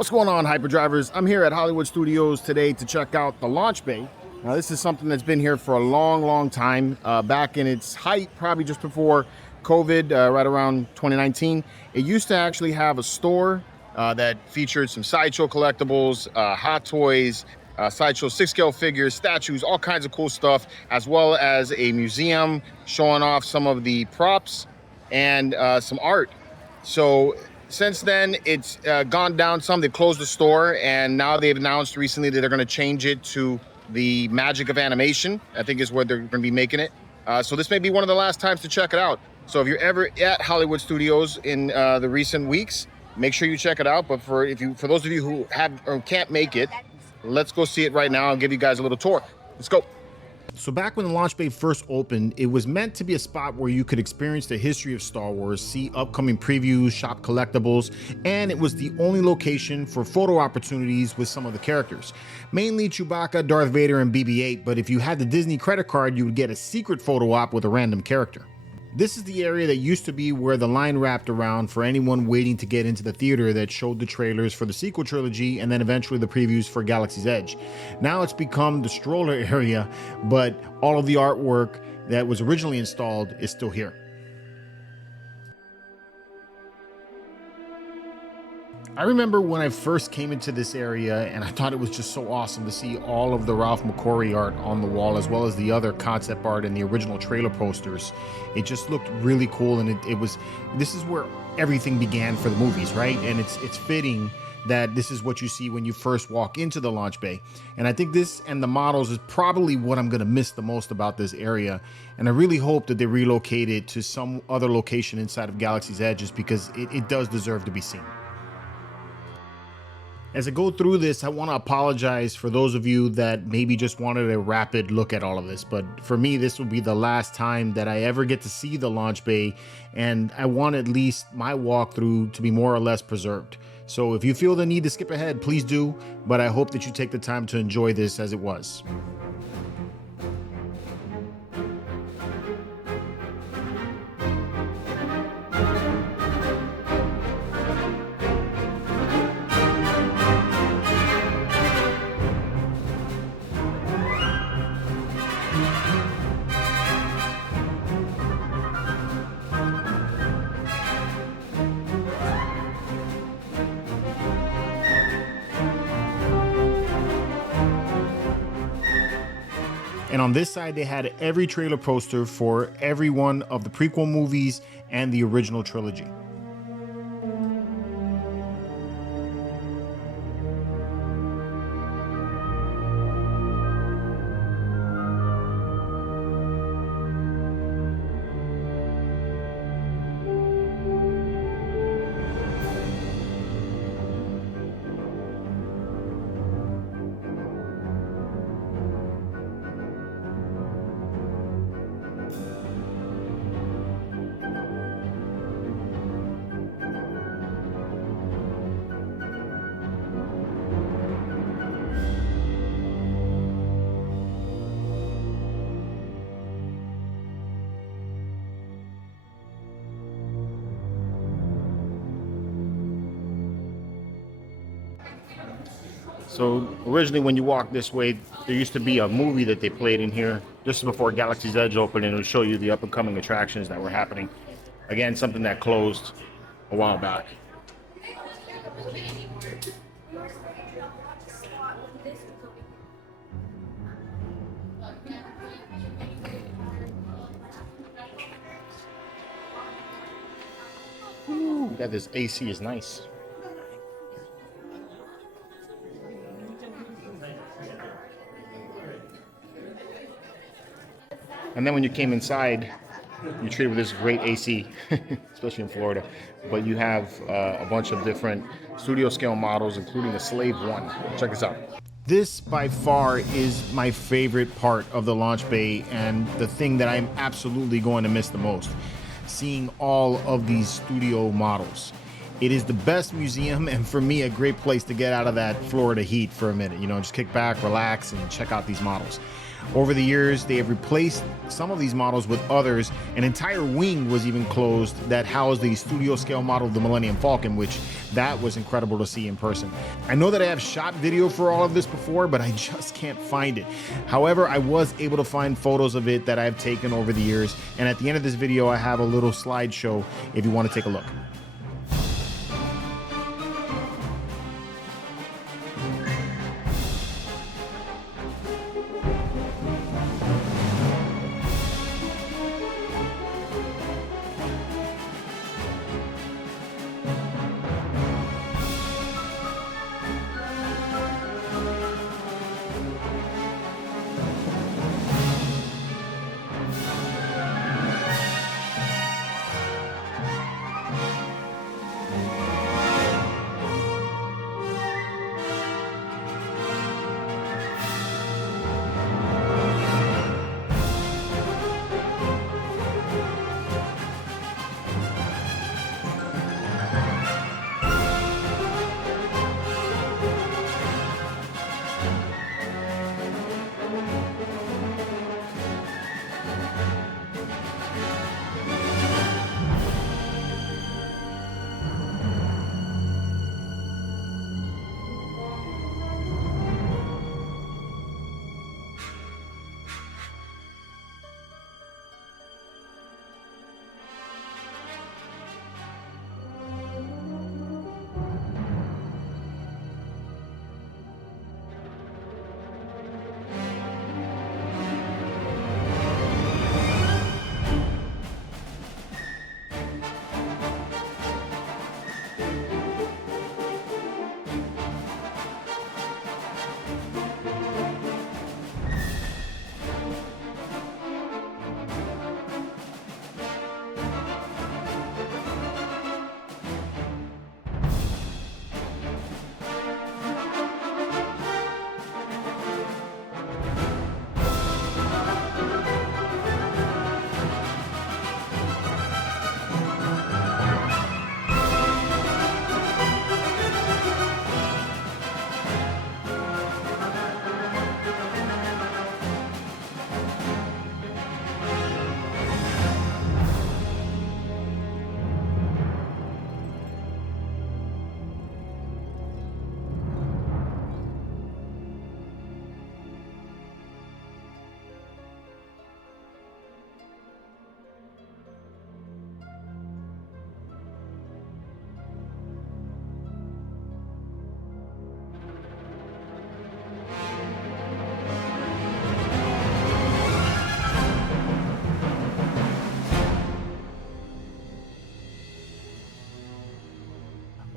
What's going on, hyperdrivers? I'm here at Hollywood Studios today to check out the launch bay. Now, this is something that's been here for a long time. Back in its height, probably just before COVID, right around 2019. It used to actually have a store that featured some Sideshow collectibles, Hot Toys, Sideshow 6-scale figures, statues, all kinds of cool stuff, as well as a museum showing off some of the props and some art. So since then, it's gone down some. They closed the store, and now they've announced recently that they're going to change it to the Magic of Animation, I think is where they're going to be making it. So this may be one of the last times to check it out. So if you're ever at Hollywood Studios in the recent weeks, make sure you check it out. But for those of you who have or can't make it, let's go see it right now. I'll give you guys a little tour. Let's go. So back when the launch bay first opened, it was meant to be a spot where you could experience the history of Star Wars, see upcoming previews, shop collectibles, and it was the only location for photo opportunities with some of the characters. Mainly Chewbacca, Darth Vader, and BB-8, but if you had the Disney credit card, you would get a secret photo op with a random character. This is the area that used to be where the line wrapped around for anyone waiting to get into the theater that showed the trailers for the sequel trilogy and then eventually the previews for Galaxy's Edge. Now it's become the stroller area, but all of the artwork that was originally installed is still here. I remember when I first came into this area and I thought it was just so awesome to see all of the Ralph McQuarrie art on the wall, as well as the other concept art and the original trailer posters. It just looked really cool, and this is where everything began for the movies, right? And it's fitting that this is what you see when you first walk into the launch bay. And I think this and the models is probably what I'm gonna miss the most about this area. And I really hope that they relocate it to some other location inside of Galaxy's Edge, just because it does deserve to be seen. As I go through this, I want to apologize for those of you that maybe just wanted a rapid look at all of this, but for me, this will be the last time that I ever get to see the launch bay, and I want at least my walkthrough to be more or less preserved. So if you feel the need to skip ahead, please do, but I hope that you take the time to enjoy this as it was. And on this side, they had every trailer poster for every one of the prequel movies and the original trilogy. So originally when you walk this way, there used to be a movie that they played in here just before Galaxy's Edge opened, and it would show you the up-and-coming attractions that were happening. Again, something that closed a while back. Ooh, that this AC is nice. And then when you came inside, you're treated with this great AC, especially in Florida. But you have a bunch of different studio scale models, including the Slave One. Check this out. This by far is my favorite part of the launch bay, and the thing that I'm absolutely going to miss the most. Seeing all of these studio models. It is the best museum, and for me, a great place to get out of that Florida heat for a minute. You know, just kick back, relax, and check out these models. Over the years, they have replaced some of these models with others. An entire wing was even closed that housed the studio scale model of the Millennium Falcon, which that was incredible to see in person. I know that I have shot video for all of this before, but I just can't find it. However, I was able to find photos of it that I've taken over the years, and at the end of this video I have a little slideshow if you want to take a look.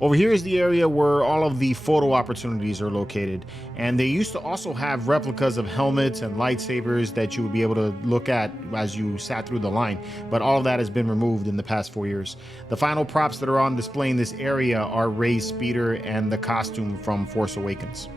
Over here is the area where all of the photo opportunities are located, and they used to also have replicas of helmets and lightsabers that you would be able to look at as you sat through the line, but all of that has been removed in the past 4 years. The final props that are on display in this area are Rey's speeder and the costume from Force Awakens.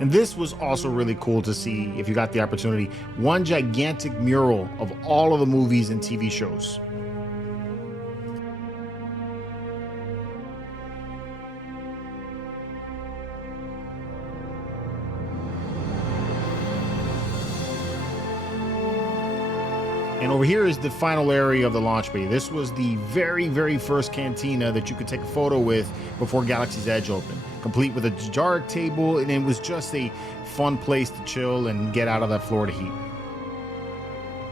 And this was also really cool to see if you got the opportunity. One gigantic mural of all of the movies and TV shows. And over here is the final area of the launch bay. This was the very, very first cantina that you could take a photo with before Galaxy's Edge opened, complete with a Dejarik table, and it was just a fun place to chill and get out of that Florida heat.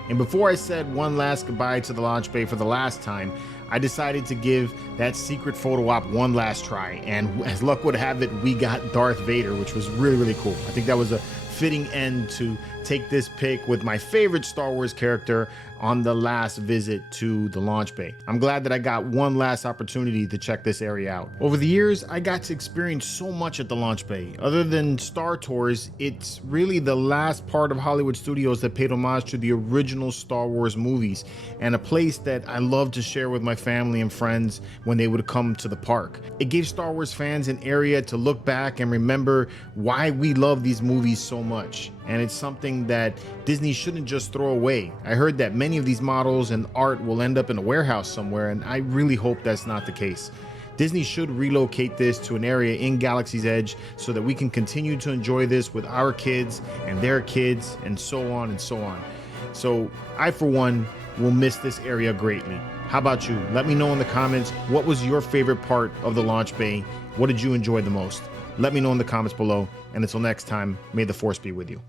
And before I said one last goodbye to the launch bay for the last time, I decided to give that secret photo op one last try. And as luck would have it, we got Darth Vader, which was really, really cool. I think that was a fitting end to take this pic with my favorite Star Wars character on the last visit to the launch bay. I'm glad that I got one last opportunity to check this area out. Over the years, I got to experience so much at the launch bay. Other than Star Tours, it's really the last part of Hollywood Studios that paid homage to the original Star Wars movies, and a place that I love to share with my family and friends when they would come to the park. It gave Star Wars fans an area to look back and remember why we love these movies so much. and it's something that Disney shouldn't just throw away. I heard that many of these models and art will end up in a warehouse somewhere, and I really hope that's not the case. Disney should relocate this to an area in Galaxy's Edge so that we can continue to enjoy this with our kids and their kids and so on and so on. So I, for one, will miss this area greatly. How about you? Let me know in the comments, what was your favorite part of the launch bay? What did you enjoy the most? Let me know in the comments below. And until next time, may the Force be with you.